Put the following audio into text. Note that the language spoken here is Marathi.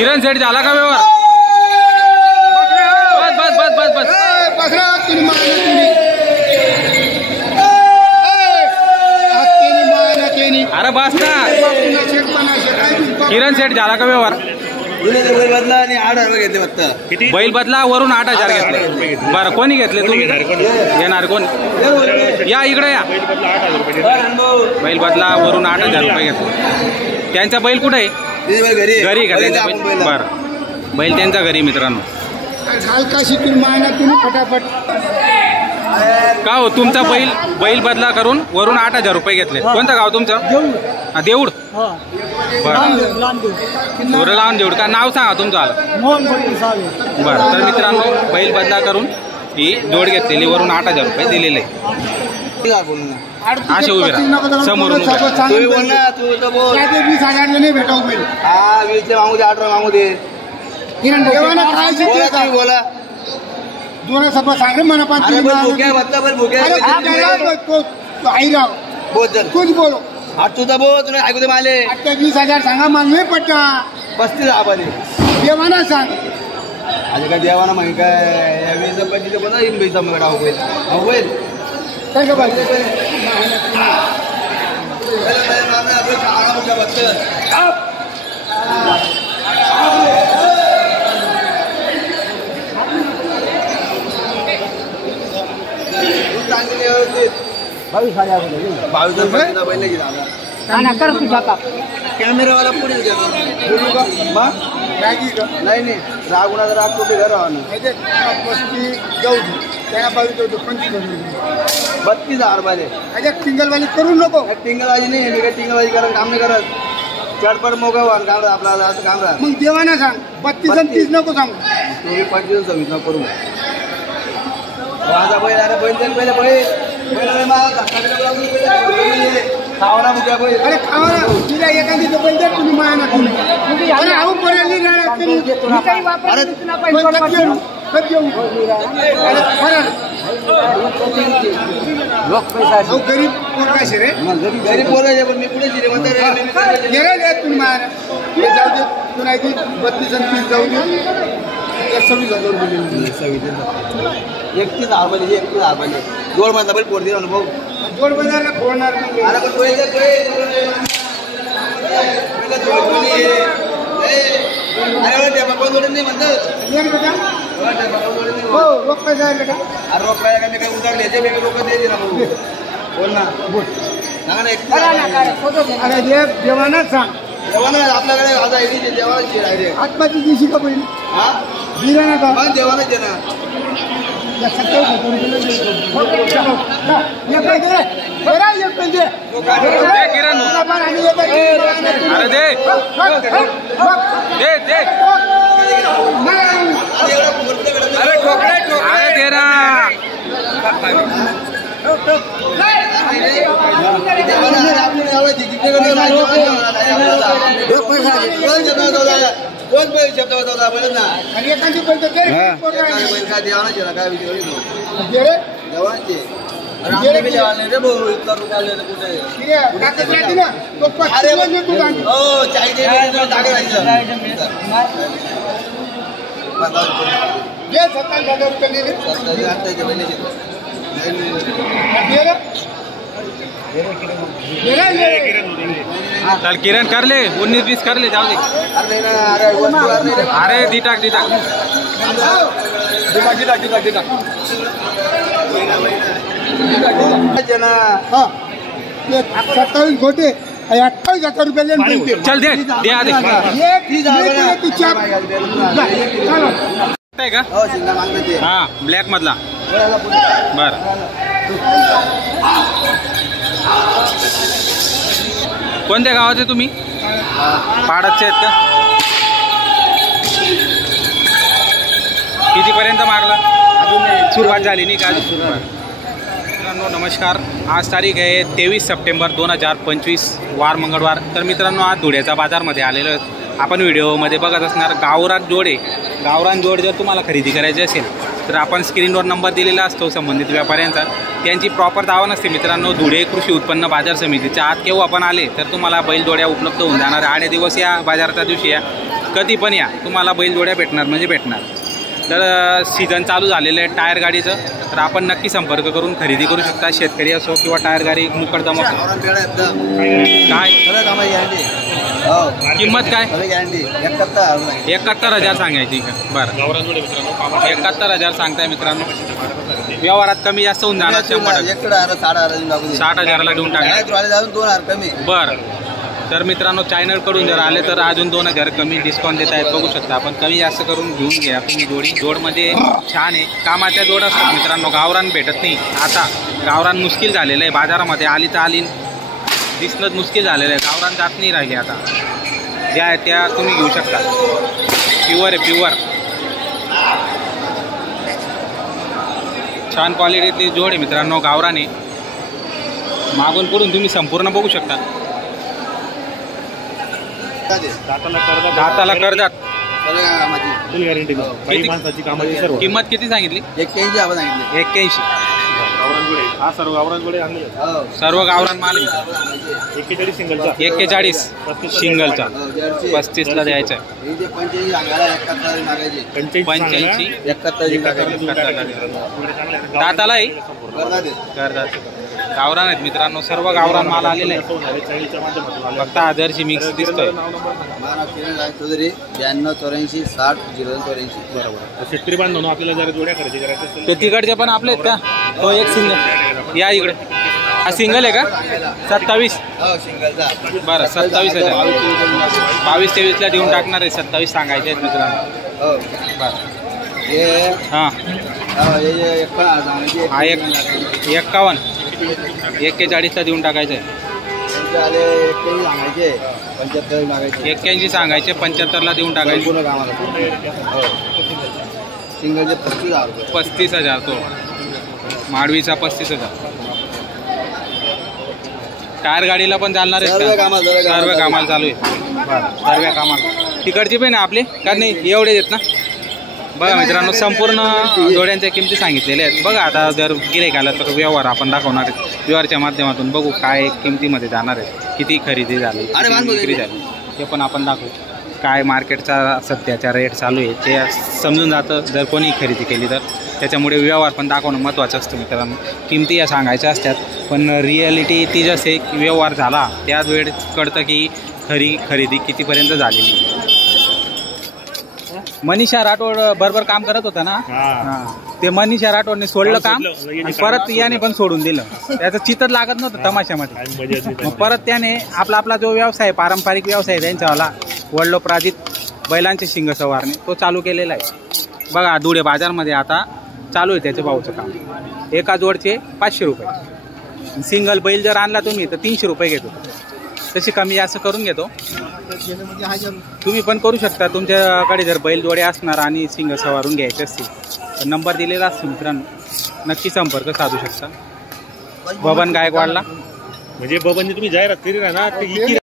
किरण सेठ झाला का व्यवहार? बस बस बस बस बस अरे बस ना. किरण सेठ झाला का व्यवहार? बैल बदला आणि 8,000 घेतले फक्त. बैल बदला वरून 8,000 घेतले. बरं कोणी घेतले तुम्ही? घेणार कोण? या इकडे या. बैल बदला वरून 8,000 रुपये घेतले. त्यांचा बैल कुठे आहे? घरी का त्यांचा बैल? बरं बैल त्यांचा घरी. मित्रांनो फटाफट का हो तुमचा बैल बदला करून वरून 8,000 रुपये घेतले. कोणतं गाव तुमचं? देऊड. बरं लावून देऊड का? नाव सांगा तुमचं आलं. बरं तर मित्रांनो बैल बदला करून ही जोड घेतलेली वरून 8,000 रुपये दिलेले. असे उभे राहा समोरून. 20,000 भेटाव बैल. हा 20 मागू दे, 18 मागू दे. बोला दोन सभा सांगे म्हणा. तूच बोलो तुझा बोल तुला ऐकू दे माले. 20,000 सांगा मागणे पट्टा 35 देवाना सांग. आज काय देवाना माहिती काय या 20-25 पण येईन पैसा मग होईल. होईल काय का पाहिजे कॅमेरावाला पुढे नाही रागुणाचा राग कुठे घर जाऊ दे त्यांना 32,000 रुपये. टिंगलवाली करू नको. टिंगलबाजी नाही मी काय टिंगलबाजी करत काम नाही करत. चटपट मोगा काम आपला असं काम राहत. मग देवाना सांग 32 आणि 30 नको सांग. तुम्ही 25-26 नको करू. माझा बैल अरे बैल पहिले बैल खावा बुक्या बैल. अरे खावा ना तिला एखादी बैल द्या तुम्ही माया तुम्ही गरीब पोरगाशे रे. गरीब पोरायचे पण मी पुढे श्रीमंत रे. तुम्ही माया जाऊ दे तू नाही 32 आणि 30 जाऊ दे. 26,000 रुपये 31,000 रुपये 31,000 रुपये जोड मधला बैल पोर दिला अनुभव. जोड बाजारला फोडणार अरे पण कोण जोडत नाही म्हणतात. हो रोख पैसा आहे का? अरे रोख काय मी काय उतारले जे मी लोक द्यायचे ना भाऊ. बोल ना सांगा ना. अरे देवानाच सांग. देवाना आपल्याकडे आता देवाची डायरेक्ट आत्माची दिवशी का बैल हा दिला ना का? मग देवानाच आहे ना. अरे दे दे दे. अरे ठोकरे अरे दे ना. कोण पैसे शब्द होता बोलत ना. आणि एखादी बोलतो काय देवानाचे ना काय विचार देवानाचे. रे भाऊ इतका रुपये आले कुठे हो चाळीस चल किरण कर ले 19-20 कर ले जाऊ दे. अरे दिटाक दिटाक 27 घोटे 28,000 रुपये. चल दे दे आधे का? हा ब्लॅक मधला. बर कोणत्या गावाचे तुम्ही? पाडतचे आहेत का? कितीपर्यंत मागला? सुरुवात झाली नाही का? मित्रांनो नमस्कार. आज तारीख आहे 23 सप्टेंबर 2025 वार मंगळवार. तर मित्रांनो आज धुळ्याचा बाजारमध्ये आलेलो आहे. आपण व्हिडिओमध्ये बघत असणार गावरान जोड आहे. गावरान जोड जर तुम्हाला खरेदी करायची असेल तर आपण स्क्रीनवर नंबर दिलेला असतो संबंधित व्यापाऱ्यांचा. त्यांची प्रॉपर दावा नसते मित्रांनो. धुळे कृषी उत्पन्न बाजार समितीच्या आत केव्हा आपण आले तर तुम्हाला बैलजोड्या उपलब्ध होऊन जाणार. 8 दिवस या बाजाराच्या दिवशी या कधी पण या, तुम्हाला बैलजोड्या भेटणार म्हणजे भेटणार. तर सीझन चालू झालेलं आहे टायर गाडीचं, तर आपण नक्की संपर्क करून खरेदी करू शकता. शेतकरी असो किंवा टायर गाडी मुकरदम असो. काय किंमत काय? 71,000 सांगायची का? बरं 71,000 सांगताय मित्रांनो. व्यवहारात कमी जास्त होऊन जाणार 100. 60,000ला देऊन टाका. बरं तर मित्रांनो चॅनलकडून जर आले तर अजून 2,000 कमी डिस्काउंट देत आहेत. बघू शकता आपण. कमी जास्त करून घेऊन घ्या तुम्ही जोडी. जोडमध्ये छान आहे, कामाच्या जोड असतात मित्रांनो. गावरान भेटत नाही आता. गावरान मुश्किल झालेलं आहे बाजारामध्ये. आली तर आली, दिसणंच मुश्किल झालेलं आहे. गावरान जात नाही राहिली आता. ज्या आहे त्या तुम्ही घेऊ शकता. प्युअर आहे, प्युअर छान क्वालिटीतली जोड आहे मित्रांनो. गावरान आहे. मागून पुढून तुम्ही संपूर्ण बघू शकता. दाताला करदात. किंमत किती सांगितली? 81. सर्व गावरान माल. 41 सिंगलचा 35ला द्यायचा. 85 दाताला आहे. करदात गावरान आहेत मित्रांनो. सर्व गावरान माल आलेला आहे. फक्त आदरची मिक्स दिसतोय. 92 84 60 0284. बरोबर. शेतकरी बांधव आपल्याला जरा जोड्या खरेदी करायच्या असेल ते तिकडचे पण आपले आहेत का? तो एक सिंगल. या इकडे. हा सिंगल आहे का? 27. बरं 27,000. 22-23ला देऊन टाकणार आहे. 27 सांगायचे आहेत मित्रांनो. बरं हां हा 51. 41ला देऊन टाकायचं आहे. 81 सांगायचे. 75ला देऊन टाकायचे. सिंगलचे 35,000. तो माडवीचा 35,000. टायर गाडीला पण चालणार आहे. सर्व कामाला चालू आहे. सर्व कामाला. तिकडची पण आहे आपली का नाही? एवढे आहेत ना. बघा मित्रांनो संपूर्ण जोड्यांच्या किमती सांगितलेल्या आहेत. बघा आता जर गिऱ्हाईक आला तर व्यवहार आपण दाखवणार आहे. व्यवहारच्या माध्यमातून बघू काय किमतीमध्ये जाणार आहे, किती खरेदी झाली, किती विक्री झाली ते पण आपण दाखवू. काय मार्केटचा सध्याचा रेट चालू आहे ते समजून जातं जर कोणी खरेदी केली तर. त्याच्यामुळे व्यवहार पण दाखवणं महत्त्वाचं असतं मित्रांनो. किमती या सांगायच्या असतात पण रिॲलिटी ती जसे व्यवहार झाला त्याच वेळेस कळतं की खरेदी कितीपर्यंत झालेली. मनीषा राठोड बरोबर काम करत होता ना. ते मनीषा राठोडने सोडलं काम आणि परत याने पण सोडून दिलं. त्याचं चित्तच लागत नव्हतं तमाशामध्ये. मग परत त्याने आपला जो व्यवसाय पारंपरिक व्यवसाय त्यांच्यावाला वडलोपराजित बैलांचे शिंग सवारणे तो चालू केलेला आहे. बघा धुळे बाजारमध्ये आता चालू आहे त्याच्या भाऊचं काम. एका जोडचे 500 रुपये. सिंगल बैल जर आणला तुम्ही तर 300 रुपये घेतो. तशी कमी जास्त करून घेतो. तुम्ही पण करू शकता. तुमच्याकडे जर बैल जोडे असणार आणि सिंग सवारून घ्यायचे असतील तर नंबर दिलेला असतो मित्रांनो. नक्की संपर्क साधू शकता. बबन गायकवाडला. म्हणजे बबनने तुम्ही जाहिरात केली ना